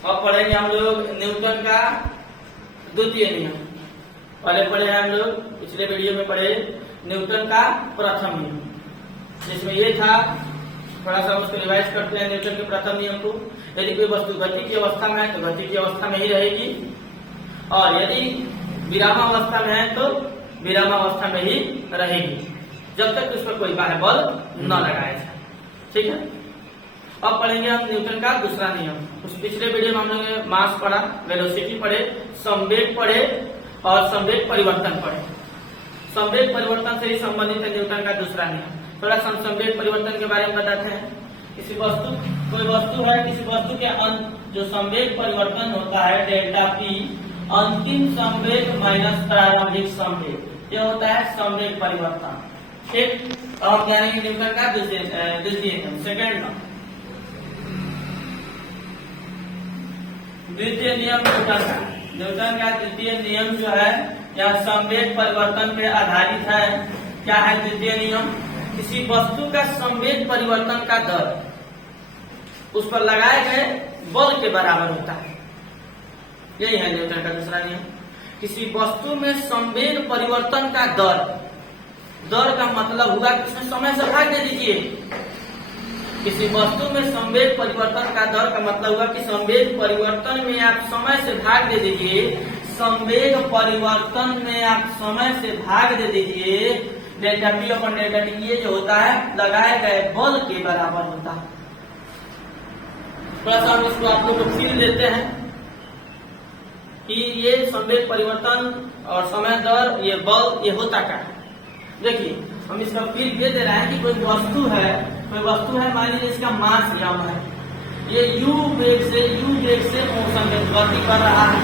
अब पढ़ेंगे हम लोग न्यूटन का द्वितीय नियम। पहले पढ़े हैं हम लोग, पिछले वीडियो में पढ़े न्यूटन का प्रथम नियम, जिसमें ये था, थोड़ा सा उसको रिवाइज करते हैं न्यूटन के प्रथम नियम को। यदि कोई वस्तु गति की अवस्था में है तो गति की अवस्था में ही रहेगी, और यदि विरामावस्था में है तो विरामावस्था में ही रहेगी, जब तक उस पर कोई बाह्य बल न लगाया जाए। ठीक है। अब पढ़ेंगे हम न्यूटन का दूसरा नियम। उस पिछले वीडियो में हमने मास पढ़ा, वेलोसिटी पढ़े, संवेग पढ़े और संवेग परिवर्तन पढ़े। संवेग परिवर्तन से ही संबंधित है न्यूटन का दूसरा नियम। थोड़ा सा संवेग परिवर्तन के बारे में बताते हैं। किसी वस्तु, कोई वस्तु है, किसी वस्तु के जो संवेग परिवर्तन होता है डेल्टा पी, अंतिम संवेग माइनस प्रारंभिक संवेग, ये होता है संवेग परिवर्तन। ठीक। अब जानेंगे न्यूटन का द्वितीय नियम, सेकेंड नियम। द्वितीय नियम न्यूटन का द्वितीय नियम जो है यह संवेग परिवर्तन पे आधारित है। क्या है द्वितीय नियम? किसी वस्तु का संवेग परिवर्तन का दर उस पर लगाए गए बल के बराबर होता है। यही है न्यूटन का दूसरा नियम। किसी वस्तु में संवेग परिवर्तन का दर का मतलब हुआ कि उसमें समय से भाग दे दीजिए। किसी वस्तु में संवेग परिवर्तन का दर का मतलब हुआ कि संवेग परिवर्तन में आप समय से भाग दे दीजिए। संवेग परिवर्तन में आप समय से भाग दे दीजिए डेल्टा पी अपन डेल्टा टी, ये जो होता है लगाए गए बल के बराबर होता है। थोड़ा सा हम इसको आप लोग को फील देते हैं कि ये संवेग परिवर्तन और समय दर, ये बल, ये होता क्या है। देखिए हम इसका फील ये दे रहे हैं कि कोई वस्तु है, मान लीजिए इसका मास m है, ये u वेग से मोशन में गति कर रहा है।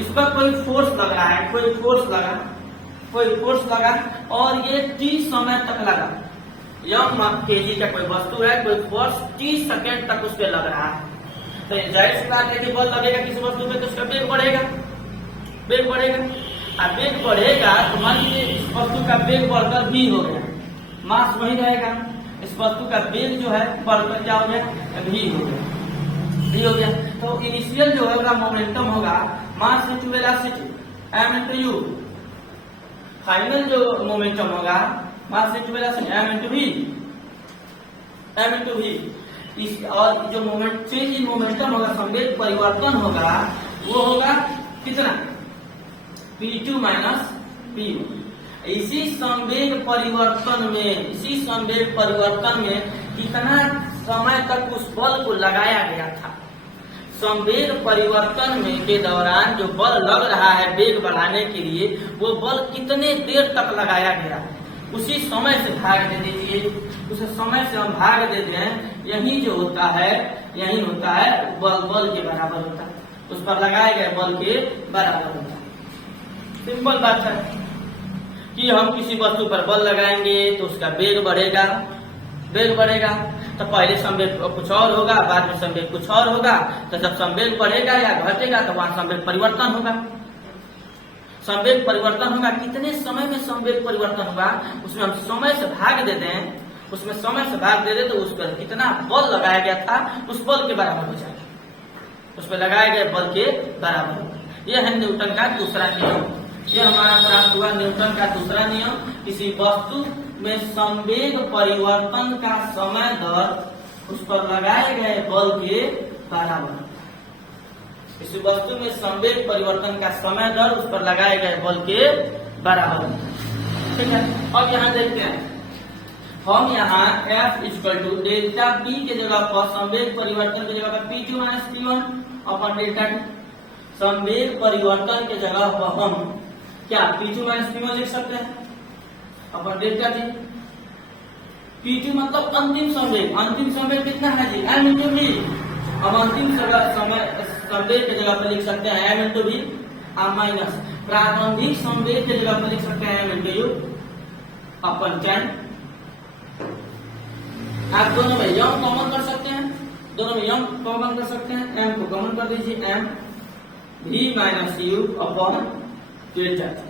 इस पर कोई फोर्स लग रहा है, कोई फोर्स लगा और ये t समय तक लगा। m kg का कोई वस्तु है, कोई फोर्स t सेकेंड तक उस पर लग रहा है, तो जाहिर सी बात है कि बल लगेगा किसी वस्तु पे तो उसका वेग बढ़ेगा। अब वेग बढ़ेगा तो मान लीजिए इस वस्तु का वेग बढ़कर v हो गया, मास वही रहेगा, इस वस्तु का वेग जो है बढ़कर क्या हो गया, v हो गया। तो इनिशियल जो होगा मोमेंटम होगा mass into velocity m into u, final जो मोमेंटम होगा mass into velocity m into v। इस और जो चेंज इन मोमेंटम होगा, संवेग परिवर्तन होगा, वो होगा कितना, p2 माइनस p1। इसी संवेग परिवर्तन में कितना समय तक उस बल को लगाया गया था। संवेग परिवर्तन में के दौरान जो बल लग रहा है वेग बढ़ाने के लिए, वो बल कितने देर तक लगाया गया, उसी समय से भाग दे दीजिए। उस समय से हम भाग देते हैं, यही जो होता है बल के बराबर होता है, उस पर लगाए गए बल के बराबर होता है। सिंपल बात है कि हम किसी वस्तु पर बल लगाएंगे तो उसका वेग बढ़ेगा। तो पहले संवेग कुछ और होगा, बाद में संवेग कुछ और होगा। तो जब संवेग बढ़ेगा या घटेगा तो वहां संवेग परिवर्तन होगा। कितने समय में संवेग परिवर्तन होगा, उसमें हम समय से भाग देते हैं, तो उस पर कितना बल लगाया गया था उस बल के बराबर हो जाएगा, उस पर लगाए गए बल के बराबर होगा। यह है न्यूटन का दूसरा नियम। यह हमारा प्राप्त हुआ न्यूटन का दूसरा नियम। किसी वस्तु में संवेग परिवर्तन का समय दर उस पर लगाए गए बल के बराबर। किसी वस्तु में संवेग परिवर्तन का समय दर उस पर लगाए गए बल के बराबर। ठीक है। अब यहाँ देखते हैं, हम यहाँ F equal to delta P के जगह पर संवेग परिवर्तन की जगह पर P2 माइनस P1 अपन डेल्टा T, संवेग परिवर्तन के जगह पर हम क्या P2 माइनस P1 लिख सकते हैं अपन डेल्टा T। P2 मतलब अंतिम संवेग कितना है जी, m इंटू v। अब अंतिम संवेग के जगह पर लिख सकते हैं m इंटू v, माइनस प्रारंभिक संवेग के जगह पर लिख सकते हैं m इंटू u अपन 10। आप दोनों में यम कॉमन कर सकते हैं, m को कॉमन कर दीजिए, m v minus u upon delta T।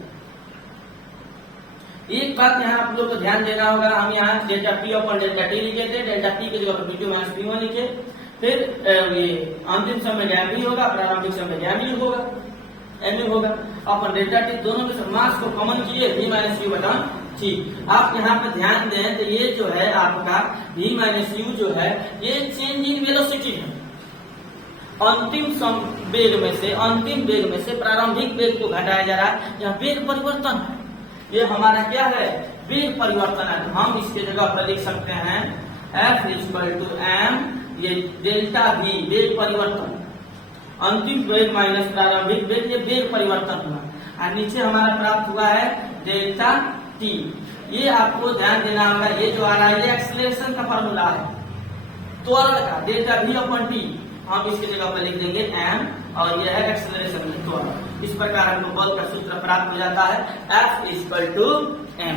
एक बात यहाँ आप लोग को ध्यान देना होगा, हम यहाँ delta P upon delta T लिखे थे, डेल्टा P की जगह पर P2 माइनस P1 लिखे। फिर ये अंतिम समय ज्ञान भी होगा, प्रारंभिक समय ज्ञान भी होगा, एम होगा। अपन डेल्टा टी दोनों में से मास को कॉमन किए v माइनस यू बटा टी। आप यहाँ पे ध्यान दें तो ये जो है आपका v माइनस यू जो है ये चेंज इन वेलोसिटी है। अंतिम वेग में से प्रारंभिक वेग को घटाया जा रहा है, यह वेग परिवर्तन है। ये हमारा क्या है, वेग परिवर्तन है। तो हम इसके जगह पर लिख सकते हैं F इक्वल टू m, ये डेल्टा v वेग परिवर्तन, अंतिम वेग माइनस प्रारंभिक वेग, ये वेग परिवर्तन हुआ। और नीचे हमारा प्राप्त हुआ है डेल्टा टी। ये आपको ध्यान देना होगा, ये जो आ रहा है ये एक्सीलरेशन का फॉर्मूला है, त्वरण का, डेल्टा v अपॉन टी। हम इसकी जगह पर लिख देंगे m और यह है एक्सीलरेशन का त्वरण। इस प्रकार हमको बल का सूत्र प्राप्त हो जाता है F equal to ma।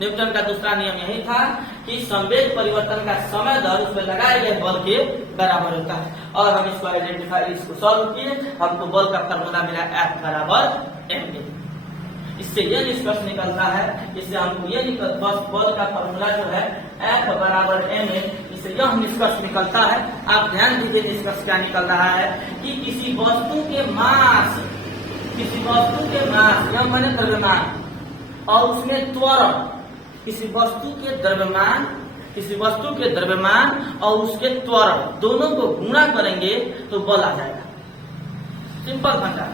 Newton का दूसरा नियम यही था कि संवेग परिवर्तन का समय दर उस पर लगाए गए बल के बराबर होता है। और हम इसको आइडेंटिफाई, इसको सॉल्व किए, हमको बल का फॉर्मूला मिला F बराबर ma। इससे यह निष्कर्ष निकलता है, इससे हमको ये बल का फॉर्मूला जो है F बराबर ma, इससे यह निष्कर्ष निकलता है। आप ध्यान दीजिए निष्कर्ष क्या निकल रहा है कि किसी वस्तु के मास या माने द्रव्यमान और उसमें त्वरण, किसी वस्तु के द्रव्यमान और उसके त्वरण दोनों को गुणा करेंगे तो बल आ जाएगा। सिंपल भाषा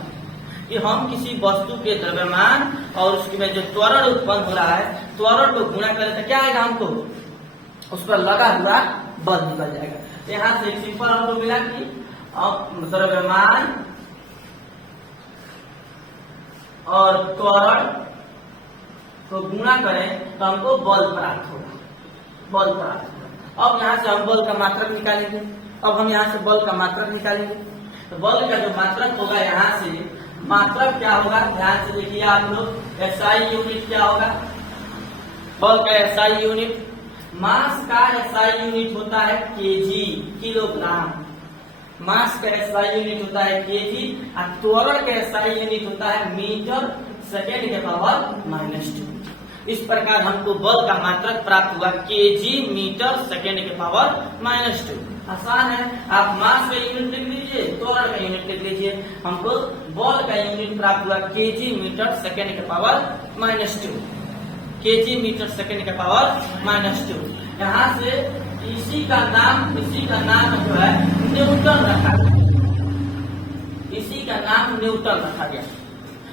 कि हम किसी वस्तु के द्रव्यमान और उसमें जो त्वरण उत्पन्न हो रहा है, त्वरण को गुणा करें तो क्या आएगा, हमको उस पर लगा हुआ बल निकल जाएगा। यहाँ से एक सिंपल हमको मिला कि द्रव्यमान और त्वरण तो गुणा करें तो हमको बल प्राप्त होगा। अब यहाँ से हम बल का मात्रक निकालेंगे। तो बल का जो मात्रक होगा, यहाँ से मात्रक क्या होगा, ध्यान से देखिए आप लोग, एसआई यूनिट क्या होगा, बल का एसआई यूनिट, मास का एसआई यूनिट होता है केजी, किलोग्राम। मास का एसआई यूनिट होता है केजी और त्वरण का एसआई यूनिट होता है मीटर सेकेंड के पावर -2। इस प्रकार हमको बल का मात्रक प्राप्त हुआ केजी मीटर सेकेंड के पावर -2। आसान है, आप मास का यूनिट लिख लीजिए, त्वरण का यूनिट लिख लीजिए, हमको बल का यूनिट प्राप्त हुआ केजी मीटर सेकेंड के पावर -2, केजी मीटर सेकेंड के पावर -2। यहाँ से इसी का नाम जो है न्यूटन रखा गया।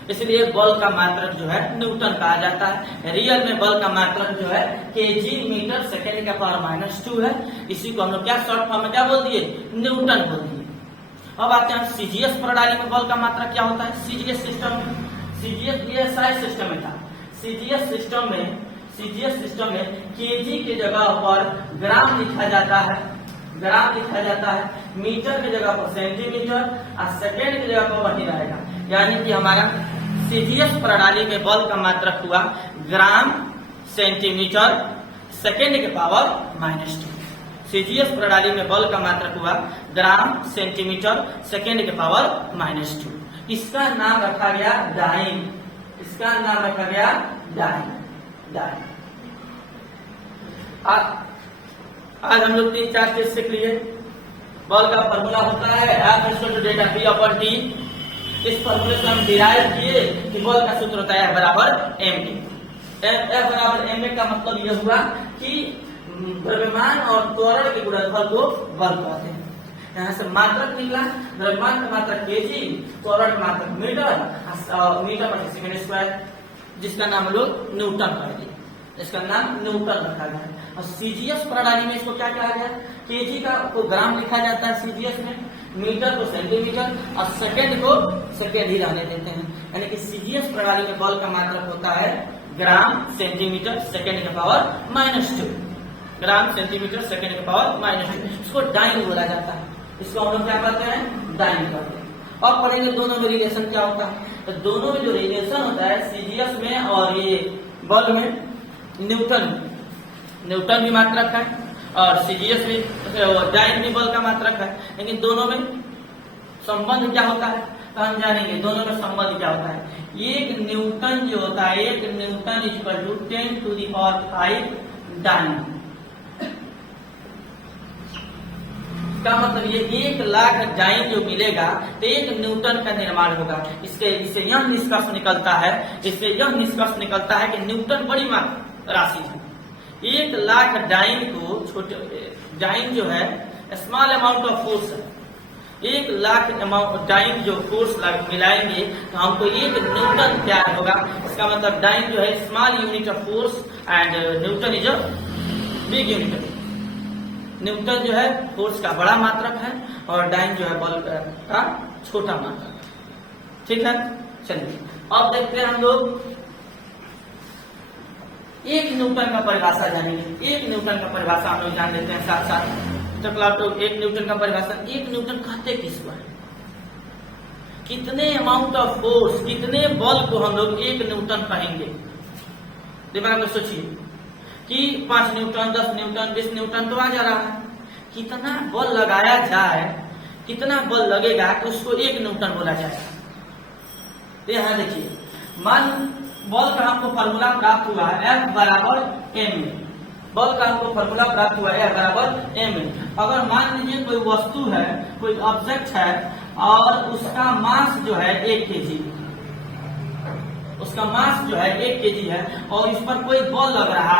इसलिए बल का मात्रक जो है न्यूटन कहा जाता है। रियल में बल का मात्रक जो है केजी मीटर सेकेंड का पावर -2 है। इसी को हम लोग क्या शॉर्ट फॉर्म में क्या बोल दिए, न्यूटन बोल दिए। अब आते हैं सीजीएस प्रणाली में बल का मात्रक क्या होता है। सीजीएस सिस्टम में, सीजीएस ये एसआई सिस्टम में था, सीजीएस सिस्टम में केजी के जगह पर ग्राम लिखा जाता है, मीटर की जगह पर सेंटीमीटर और सेकेंड की जगह पर वही रहेगा। यानी कि हमारा सीजीएस प्रणाली में बल का मात्रक हुआ ग्राम सेंटीमीटर सेकेंड के पावर -2। सीजीएस प्रणाली में बल का मात्रक हुआ ग्राम सेंटीमीटर सेकेंड के पावर -2। इसका नाम रखा गया डाइन, आज हम लोग 3-4 चीज सीख लिए। बल का फॉर्मूला होता है F delta P upon T। इस फॉर्मूले से हम डिराइव किए कि बल का सूत्र होता है बराबर ma। F बराबर ma का मतलब यह हुआ कि द्रव्यमान और त्वरण के गुणनफल को बल कहते हैं। यहाँ से मात्रक निकला, द्रव्यमान का मात्रक केजी, त्वरण का मात्रक मीटर प्रति सेकंड स्क्वायर, जिसका नाम लोग न्यूटन कर दिए, इसका नाम न्यूटन रखा गया। और सीजीएस प्रणाली में इसको क्या कहा गया, केजी का को ग्राम लिखा जाता है सीजीएस में, मीटर को सेंटीमीटर और सेकेंड को सेकेंड ही रहने देते हैं। यानी कि सीजीएस प्रणाली में बल का मात्रक होता है ग्राम सेंटीमीटर सेकेंड के पावर -2, ग्राम सेंटीमीटर सेकेंड के पावर -2। इसको डाइन बोला जाता है, इसको हम लोग क्या कहते हैं, डाइन कहते हैं। अब पढ़ेंगे दोनों में रिलेशन क्या होता है। तो दोनों में जो रिलेशन होता है सीजीएस में और ये बल में, न्यूटन भी मात्रक है और सीजीएस भी, डाइन भी बल का मात्रक है। लेकिन दोनों में संबंध क्या होता है, तो हम जानेंगे दोनों में संबंध क्या होता है। एक न्यूटन जो होता है, 1 न्यूटन इक्वल टू 10⁵ डाइन। इसका मतलब ये 1,00,000 डाइन जो मिलेगा तो 1 न्यूटन का निर्माण होगा। इससे यह निष्कर्ष निकलता है, कि न्यूटन बड़ी राशि है। 1,00,000 डाइन को डाइन जो है स्मॉल अमाउंट ऑफ फोर्स है। 1,00,000 डाइन जो फोर्स मिलाएंगे तो हमको 1 न्यूटन तैयार होगा। इसका मतलब डाइन जो है small unit of force and Newton is a big unit. Newton जो है फोर्स का बड़ा मात्रक है और डाइन जो है बल का छोटा मात्रक। ठीक है, चलिए अब देखते हैं हम लोग 1 न्यूटन का परिभाषा जानेंगे। 1 न्यूटन का परिभाषा हम लोग जान लेते हैं साथ साथ। तो 1 न्यूटन का परिभाषा, 1 न्यूटन कहते किसको है? कितने अमाउंट ऑफ फोर्स, कितने बल को हम लोग 1 न्यूटन कहेंगे? दिमाग में सोचिए कि 5 न्यूटन, 10 न्यूटन, 20 न्यूटन तो आ जा रहा है। कितना बल लगाया जाए, कितना बल लगेगा तो उसको 1 न्यूटन बोला जाएगा। तो यहाँ देखिए, मान बल का हमको फॉर्मूला प्राप्त हुआ है F बराबर m। बल का हमको फॉर्मूला प्राप्त हुआ है F बराबर m। अगर मान लीजिए कोई वस्तु है, कोई ऑब्जेक्ट है और उसका मास जो है 1 kg, उसका मास जो है 1 kg है और इस पर कोई बल लग रहा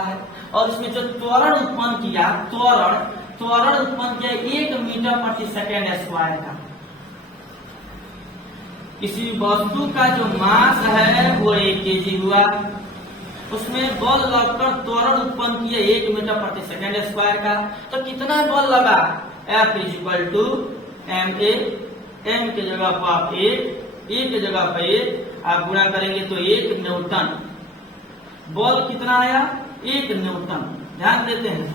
है, और इसमें जो त्वरण उत्पन्न किया, त्वरण उत्पन्न किया 1 मीटर प्रति सेकेंड स्क्वायर का। किसी वस्तु का जो मास है वो 1 kg हुआ, उसमें बल लगकर त्वरण उत्पन्न किया 1 मीटर प्रति सेकेंड स्क्वायर का। तो कितना बल लगा? F is equal to ma, m की जगह पर आप 1, e की जगह पर 1 आप गुणा करेंगे तो 1 न्यूटन। बल कितना आया? 1 न्यूटन। ध्यान देते हैं,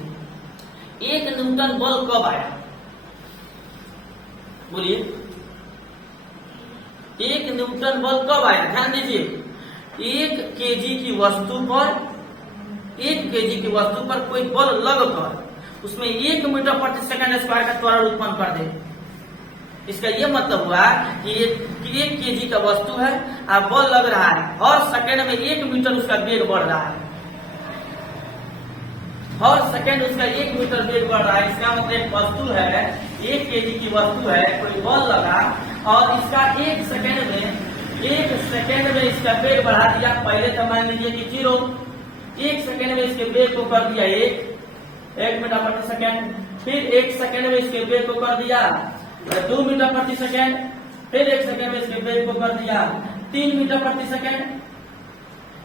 1 न्यूटन बल कब आया? बोलिए, 1 न्यूटन बल कब आया? ध्यान दीजिए, 1 kg की वस्तु पर कोई बल लगकर उसमें 1 मीटर प्रति सेकंड स्क्वायर का त्वरण उत्पन्न कर दे। इसका यह मतलब हुआ कि 1 kg का वस्तु है और बल लग रहा है, हर सेकंड में 1 मीटर उसका वेग बढ़ रहा है, हर सेकंड उसका 1 मीटर वेग बढ़ रहा है। इसका मतलब एक वस्तु है, 1 kg की वस्तु है, कोई बल लगा और इसका 1 सेकंड में इसका वेग बढ़ा दिया। पहले तो मान लीजिए कि 0, 1 सेकंड में इसके वेग को कर दिया 1 मीटर प्रति सेकंड, फिर 1 सेकंड में इसके वेग को कर दिया 2 मीटर प्रति सेकंड, फिर 1 सेकंड में इसके वेग को कर दिया 3 मीटर प्रति सेकंड।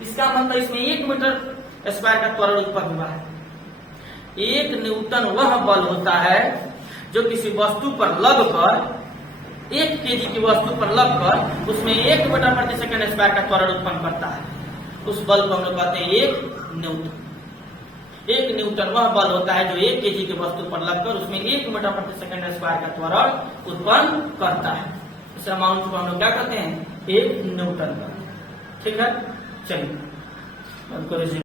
इसका मतलब इसमें 1 मीटर स्क्वायर का त्वरण उत्पन्न हुआ है। 1 न्यूटन वह बल होता है जो किसी वस्तु पर लगकर, 1 kg की वस्तु पर लगकर उसमें 1 मीटर प्रति सेकंड स्क्वायर का त्वरण उत्पन्न करता है। उस बल को हम लोग कहते हैं 1 न्यूटन। 1 न्यूटन वह बल होता है जो 1 kg की वस्तु पर लगकर उसमें 1 मीटर प्रति सेकंड स्क्वायर का त्वरण उत्पन्न करता है। इस अमाउंट को हम लोग क्या कहते हैं? 1 न्यूटन। ठीक है, चलिए